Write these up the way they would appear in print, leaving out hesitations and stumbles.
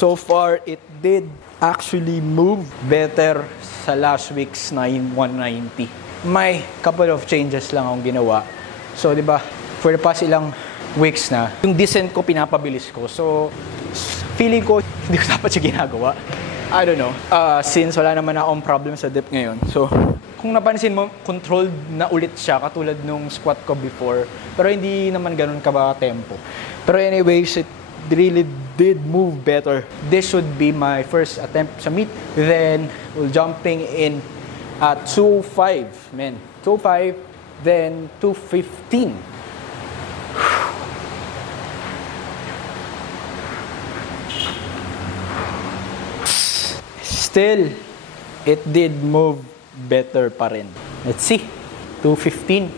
So far, it did actually move better sa last week's 190. May couple of changes lang akong ginawa. So, di ba, for the past ilang weeks na, yung descent ko pinapabilis ko. So, feeling ko, hindi ko dapat siya ginagawa. I don't know. Since wala naman akong problem sa dip ngayon. So, kung napansin mo, controlled na ulit siya katulad nung squat ko before. Pero hindi naman ganun kaba tempo. Pero anyways, it really did move better. This should be my first attempt sa meet. Then, we'll jumping in at 205, man. 205, then 215. Still, it did move better pa rin. Let's see. 215,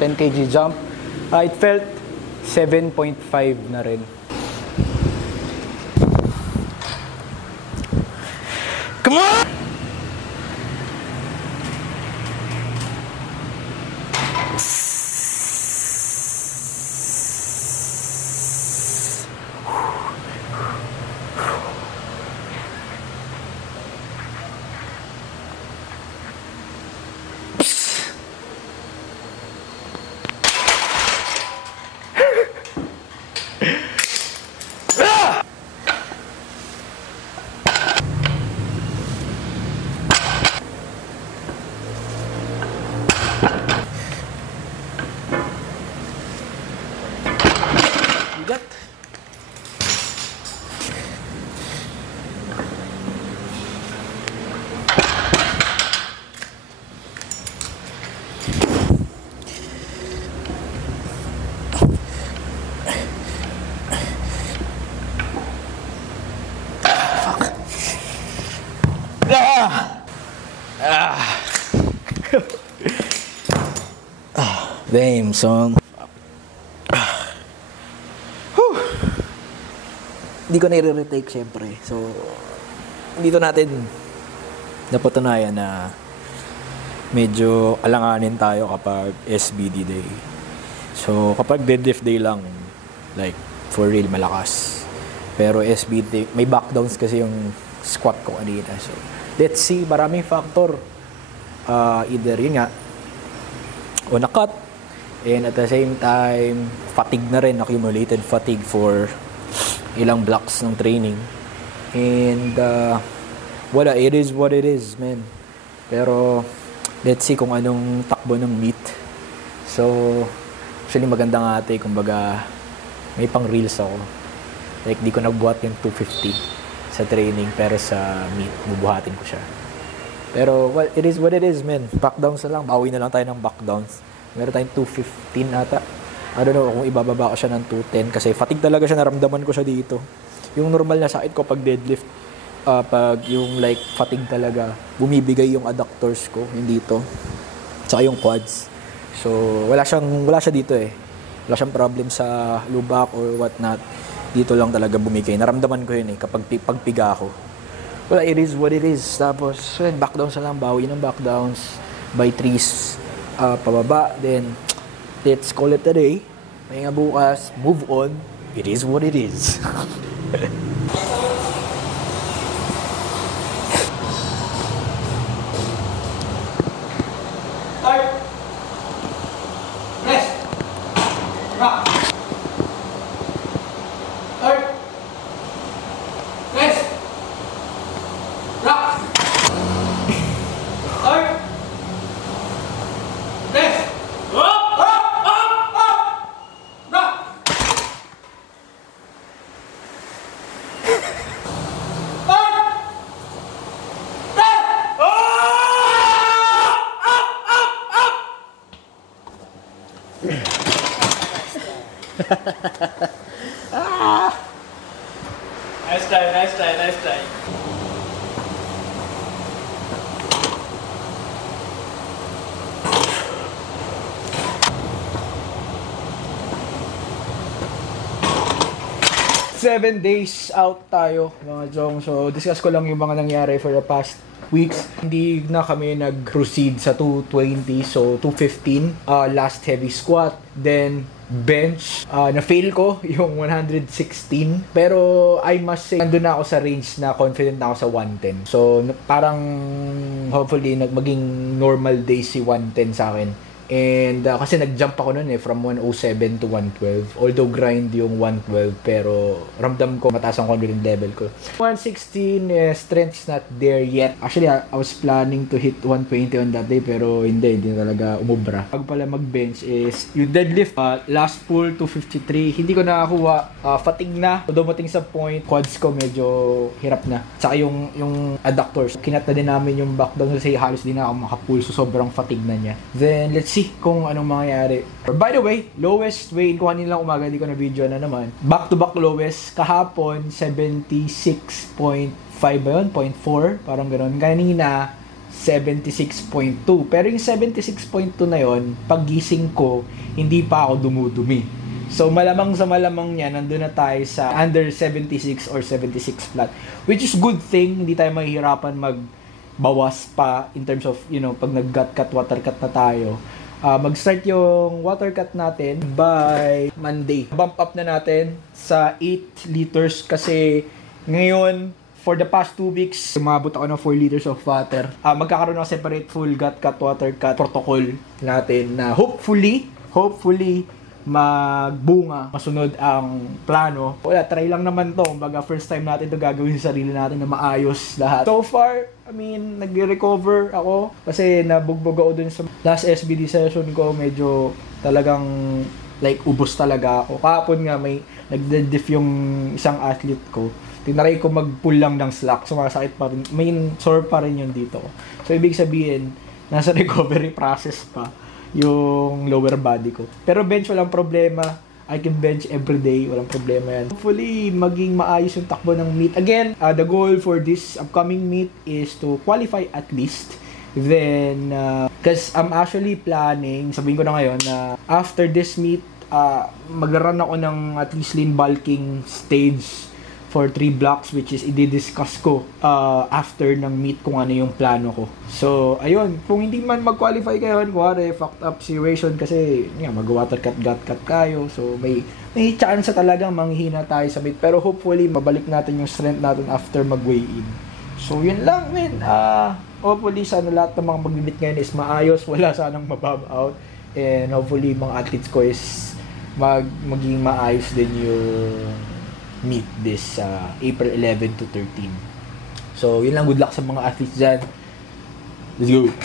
10 kg jump. It felt 7.5 na rin. Come on! Damn, son. Hindi ko na-retake syempre. So, dito natin napatunayan na medyo alanganin tayo kapag SBD day. So, kapag deadlift day lang, like, for real, malakas. Pero SBD day, may backdowns kasi yung squat ko kanina. So, let's see, maraming factor. Either yun nga, o na-cut, and at the same time, fatigue na rin, accumulated fatigue for ilang blocks ng training. And, wala, it is what it is, man. Pero, let's see kung anong takbo ng meet. So, actually maganda nga ate, kumbaga, may pang reels ako. Like, di ko nagbuhat yung 250 sa training, pero sa meet, bubuhatin ko siya. Pero, well, it is what it is, man. Backdowns na lang, bawi na lang tayo ng backdowns. Meron tayong 215 ata. I don't know kung ibababa ko siya ng 210 kasi fatigue talaga siya, naramdaman ko siya dito. Yung normal na sakit ko pag deadlift, pag yung like fatigue talaga, bumibigay yung adductors ko, yung dito. Tsaka yung quads. So, wala siya dito eh. Wala siyang problem sa low back or whatnot. Dito lang talaga bumigay. Naramdaman ko yun eh, kapag pagpiga ako. Well, it is what it is. Tapos, backdowns na lang, bawi ng backdowns by 3s. Pababa, then let's call it a day. May nga bukas, move on. It is what it is. Start. Rest. Rock. Start. Rest. Rock. Start. Nice try. 7 days out tayo, mga Jong. So, discuss ko lang yung mga nangyari for the past weeks. Hindi na kami nag-proceed sa 220, so 215, last heavy squat. Then, bench, na-fail ko yung 116. Pero, I must say, nandun na ako sa range na confident na ako sa 110. So, parang, hopefully, maging normal day si 110 sa akin. And kasi nag-jump ako noon from 107 to 112. Although grind yung 112, pero ramdam ko mataas ang confidence level ko. 116, strength is not there yet. Actually, I was planning to hit 120 on that day, pero hindi talaga umubra. Pag pala mag-bench is yung deadlift, last pull 253, hindi ko nakakuha. Fatigue na. Dumating sa point, quads ko medyo hirap na. Saka yung adductors, kinat na din namin yung back down kasi halos din na ako makapull, so sobrang fatigue na niya. Then, let's see kung anong mangyayari. By the way, lowest weight ko kanina umaga, hindi ko na video na naman. Back-to-back lowest. Kahapon, 76.5 ba yun? 0.4? Parang gano'n. Kanina, 76.2. Pero yung 76.2 na yun, paggising ko, hindi pa ako dumudumi. So, malamang sa malamang niya, nandun na tayo sa under 76 or 76 flat. Which is good thing. Hindi tayo mahihirapan magbawas pa in terms of, pag nag-gut cut, water cut na tayo. Mag-start yung water cut natin by Monday. Bump up na natin sa 8 liters kasi ngayon, for the past 2 weeks, umabot ako ng 4 liters of water. Magkakaroon ng separate full gut cut, water cut protocol natin na hopefully, magbunga, masunod ang plano. Wala, try lang naman to. Baga first time natin to gagawin sa sarili natin na maayos lahat. So far, nag-recover ako kasi nabugbog ako dun sa last SBD session ko. Medyo talagang ubos talaga ako. Kahapon nga may nag-deadlift yung isang athlete ko. Tinaray ko mag-pull lang ng slack. Sumasakit pa rin. May sore pa rin yun dito. So ibig sabihin, nasa recovery process pa yung lower body ko. Pero bench, walang problema. I can bench every day. Walang problema yan. Hopefully, maging maayos yung takbo ng meet. Again, the goal for this upcoming meet is to qualify at least. Then, because I'm actually planning, sabihin ko na ngayon, na after this meet, mag-run ako ng at least lean bulking stage for 3 blocks, which is i-discuss ko after ng meet kung ano yung plano ko. So, ayun, kung hindi man mag-qualify kayo, kuwari, fucked up situation kasi mag-water cut, gut cut kayo. So, may chance talagang manghihina tayo sa meet. Pero hopefully, mabalik natin yung strength natin after mag-weigh-in. So, yun lang, man. Hopefully, sana lahat ng mga mag-meet ngayon is maayos. Wala sanang mabab out. And hopefully, mga athletes ko is maging maayos din yung meet this April 11 to 13. So, yun lang. Good luck sa mga athletes dyan. Let's go!